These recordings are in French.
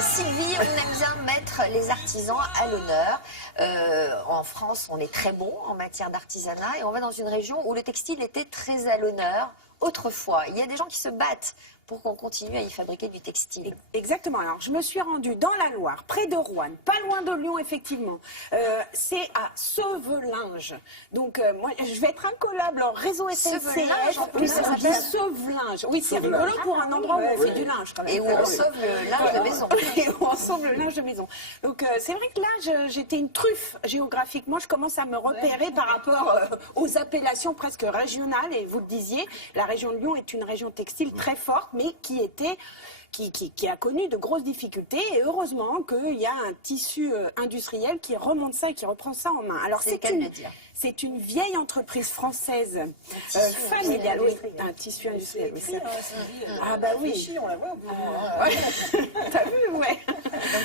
Sylvie, on aime bien mettre les artisans à l'honneur. En France, on est très bon en matière d'artisanat et on va dans une région où le textile était très à l'honneur autrefois. Il y a des gens qui se battent pour qu'on continue à y fabriquer du textile. Exactement. Alors, je me suis rendue dans la Loire, près de Roanne, pas loin de Lyon, effectivement. C'est à Sauvelinge. Donc, moi, je vais être incollable en réseau SNCF. Sauvelinge, en plus, ça s'appelle Sauvelinge. Oui, c'est rigolo pour un endroit où on fait du linge, quand même. Et où on sauve le linge de maison. Et où on sauve le linge de maison. Donc, c'est vrai que là, j'étais une truffe géographiquement. Je commence à me repérer par rapport aux appellations presque régionales. Et vous le disiez, la région de Lyon est une région textile très forte, mais qui a connu de grosses difficultés. Et heureusement qu'il y a un tissu industriel qui remonte ça et qui reprend ça en main. Alors c'est une vieille entreprise française familiale. Oui, un tissu industriel. Ah bah oui. On la voit au bout. T'as vu, ouais.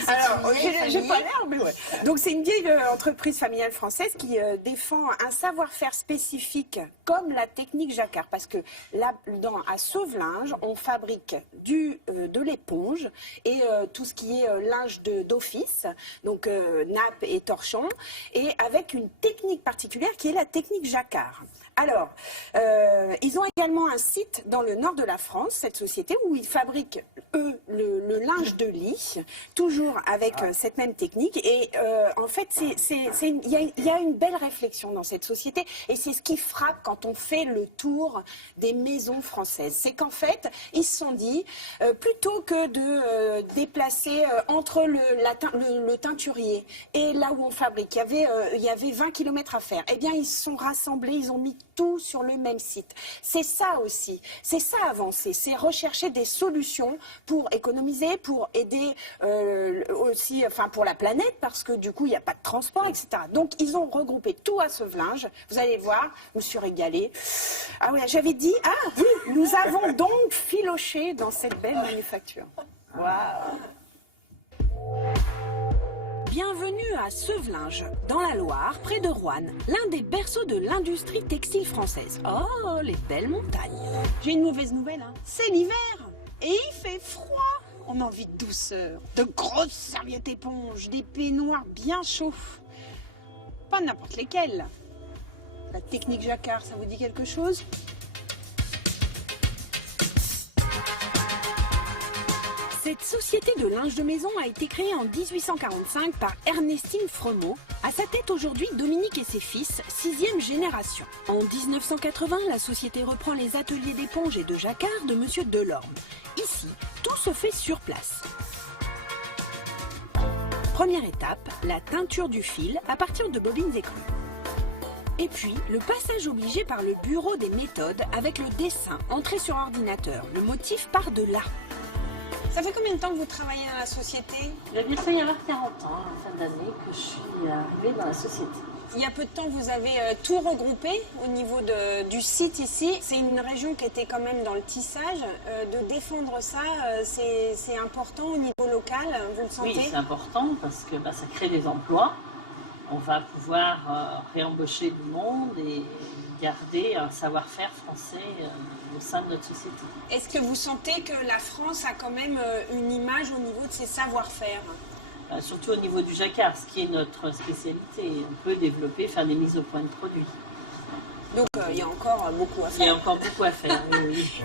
Alors, j'ai pas l'air, mais ouais. Donc c'est une vieille entreprise familiale française qui défend un savoir-faire spécifique comme la technique jacquard. Parce que là, à Sauvelinge, on fabrique de l'éponge et tout ce qui est linge d'office, donc nappe et torchon, et avec une technique particulière qui est la technique jacquard. Alors, ils ont également un site dans le nord de la France, cette société, où ils fabriquent, eux, le linge de lit, toujours avec cette même technique. Et en fait, il y a une belle réflexion dans cette société. Et c'est ce qui frappe quand on fait le tour des maisons françaises. C'est qu'en fait, ils se sont dit, plutôt que de déplacer entre le teinturier et là où on fabrique, il y avait 20 km à faire. Eh bien, ils se sont rassemblés, ils ont mis tout sur le même site. C'est ça aussi, c'est ça avancer, c'est rechercher des solutions pour économiser, pour aider aussi, enfin pour la planète, parce que du coup il n'y a pas de transport, etc. Donc ils ont regroupé tout à Sauvelinge. Vous allez voir, je me suis régalée. Ah ouais, j'avais dit, ah oui, nous avons donc filoché dans cette belle manufacture. Waouh! Bienvenue à Sauvelinge, dans la Loire, près de Roanne, l'un des berceaux de l'industrie textile française. Oh, les belles montagnes. J'ai une mauvaise nouvelle, hein. C'est l'hiver et il fait froid. On a envie de douceur, de grosses serviettes éponges, des peignoirs bien chauds. Pas n'importe lesquels. La technique jacquard, ça vous dit quelque chose ? Cette société de linge de maison a été créée en 1845 par Ernestine Fremont. À sa tête aujourd'hui, Dominique et ses fils, 6e génération. En 1980, la société reprend les ateliers d'éponge et de jacquard de Monsieur Delorme. Ici, tout se fait sur place. Première étape, la teinture du fil à partir de bobines écrues. Et puis, le passage obligé par le bureau des méthodes avec le dessin entré sur ordinateur. Le motif part de là. Ça fait combien de temps que vous travaillez dans la société? J'ai bientôt y avoir 40 ans, à la fin d'année, que je suis arrivée dans la société. Il y a peu de temps, vous avez tout regroupé au niveau du site ici. C'est une région qui était quand même dans le tissage. De défendre ça, c'est important au niveau local, vous le sentez? Oui, c'est important parce que ça crée des emplois. On va pouvoir réembaucher du monde et garder un savoir-faire français au sein de notre société. Est-ce que vous sentez que la France a quand même une image au niveau de ses savoir-faire? Surtout au niveau du jacquard, ce qui est notre spécialité. On peut développer, faire des mises au point de produits. Donc il y a encore beaucoup à faire. Il y a encore beaucoup à faire, oui.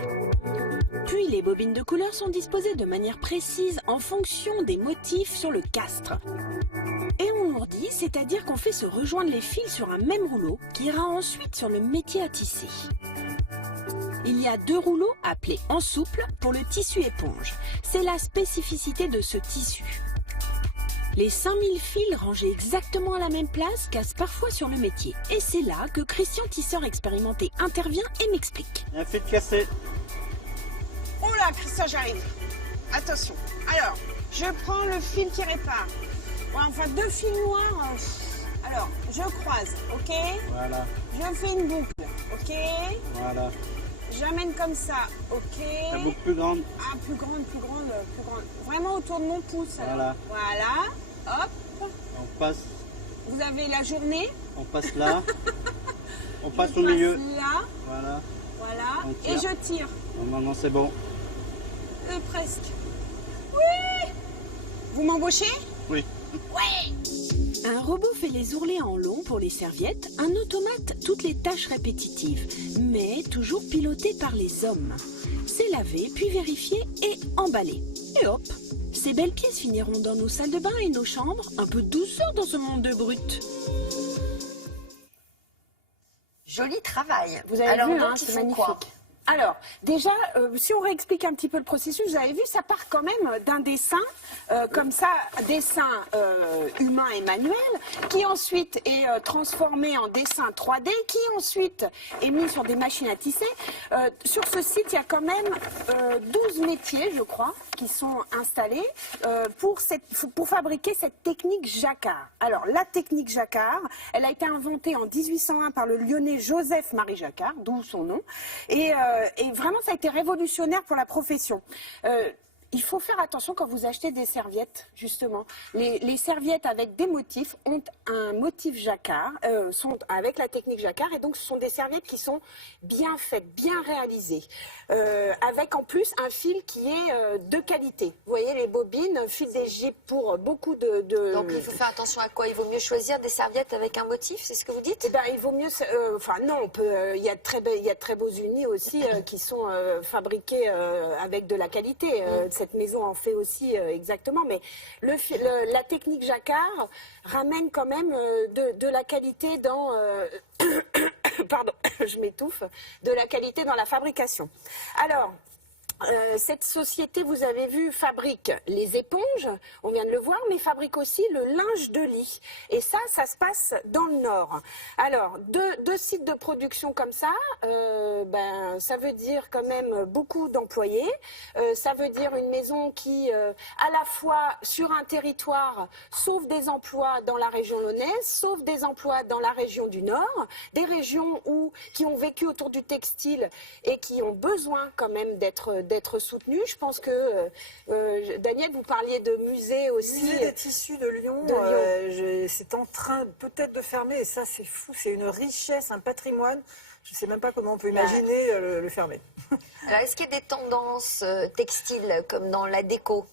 Puis les bobines de couleur sont disposées de manière précise en fonction des motifs sur le castre. Et on ourdit, c'est-à-dire qu'on fait se rejoindre les fils sur un même rouleau qui ira ensuite sur le métier à tisser. Il y a 2 rouleaux appelés en souple pour le tissu éponge. C'est la spécificité de ce tissu. Les 5000 fils rangés exactement à la même place cassent parfois sur le métier. Et c'est là que Christian, tisseur expérimenté, intervient et m'explique. Un fil cassé. Oh là, Christian, j'arrive. Attention. Alors, je prends le fil qui répare. Ouais, enfin, 2 fils noirs. Alors, je croise, ok? Voilà. Je fais une boucle, ok? Voilà. J'amène comme ça, ok? La boucle plus grande. Ah, plus grande. Vraiment autour de mon pouce. Alors. Voilà. Hop. On passe. Vous avez la journée. On passe là. On passe au milieu. Là. Voilà. Voilà. Et je tire. Non, c'est bon. Presque. Oui! Vous m'embauchez? Oui. Ouais. Un robot fait les ourlets en long pour les serviettes, un automate toutes les tâches répétitives, mais toujours piloté par les hommes. C'est lavé, puis vérifié et emballé. Et hop, ces belles pièces finiront dans nos salles de bain et nos chambres. Un peu de douceur dans ce monde de brutes. Joli travail. Vous avez Alors, vu, donc, hein, ils c'est font magnifique. quoi? Alors, déjà, si on réexplique un petit peu le processus, vous avez vu, ça part quand même d'un dessin, comme ça, dessin humain et manuel, qui ensuite est transformé en dessin 3D, qui ensuite est mis sur des machines à tisser. Sur ce site, il y a quand même 12 métiers, je crois, qui sont installés pour fabriquer cette technique jacquard. Alors, la technique jacquard, elle a été inventée en 1801 par le Lyonnais Joseph-Marie Jacquard, d'où son nom, et vraiment, ça a été révolutionnaire pour la profession. Il faut faire attention quand vous achetez des serviettes, justement. Les serviettes avec des motifs ont un motif jacquard, sont avec la technique jacquard, et donc ce sont des serviettes qui sont bien faites, bien réalisées, avec en plus un fil qui est de qualité. Vous voyez les bobines, fil des gipes pour beaucoup de... Donc il faut faire attention à quoi? Il vaut mieux choisir des serviettes avec un motif, c'est ce que vous dites? Eh ben, il vaut mieux... Enfin non, on peut. Il y a de très beaux unis aussi qui sont fabriqués avec de la qualité. Cette maison en fait aussi exactement. Mais la technique jacquard ramène quand même de la qualité dans... Pardon, je m'étouffe. De la qualité dans la fabrication. Alors... cette société, vous avez vu, fabrique les éponges, on vient de le voir, mais fabrique aussi le linge de lit. Et ça se passe dans le Nord. Alors, deux sites de production comme ça, ça veut dire quand même beaucoup d'employés. Ça veut dire une maison qui, à la fois sur un territoire, sauve des emplois dans la région lyonnaise, sauve des emplois dans la région du Nord, des régions qui ont vécu autour du textile et qui ont besoin quand même d'être soutenus. Je pense que, Daniel, vous parliez de musée aussi. Musée des tissus de Lyon, c'est en train peut-être de fermer, et ça c'est fou, c'est une richesse, un patrimoine. Je ne sais même pas comment on peut imaginer le fermer. Alors, est-ce qu'il y a des tendances textiles comme dans la déco?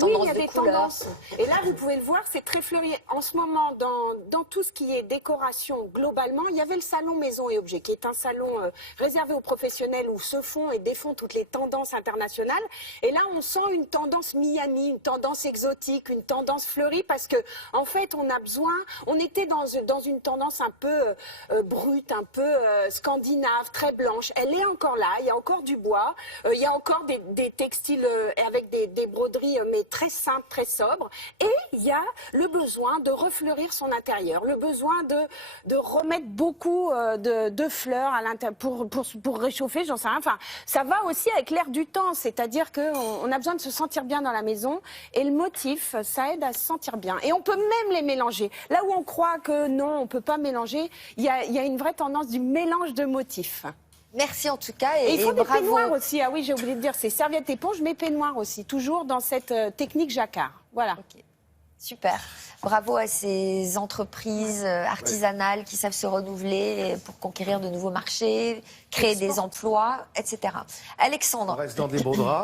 Oui, il y a des tendances. Et là, vous pouvez le voir, c'est très fleuri. En ce moment, dans tout ce qui est décoration, globalement, il y avait le salon Maison et Objets, qui est un salon réservé aux professionnels où se font et défont toutes les tendances internationales. Et là, on sent une tendance Miami, une tendance exotique, une tendance fleurie, parce que, en fait, on était dans une tendance un peu brute, un peu scandinave, très blanche. Elle est encore là, il y a encore du bois, il y a encore des textiles avec des broderies, mais très simple, très sobre. Et il y a le besoin de refleurir son intérieur, le besoin de remettre beaucoup de fleurs à l'intérieur pour réchauffer, j'en sais rien. Enfin, ça va aussi avec l'air du temps, c'est-à-dire qu'on a besoin de se sentir bien dans la maison et le motif, ça aide à se sentir bien. Et on peut même les mélanger. Là où on croit que non, on ne peut pas mélanger, il y a une vraie tendance du mélange de motifs. Merci en tout cas Et il faut des bravo. peignoirs aussi. Ah oui, j'ai oublié de dire, c'est serviette éponge, mais peignoir aussi, toujours dans cette technique jacquard. Voilà. Okay. Super. Bravo à ces entreprises artisanales qui savent se renouveler pour conquérir de nouveaux marchés, créer des emplois, etc. Alexandre. On reste dans des beaux draps.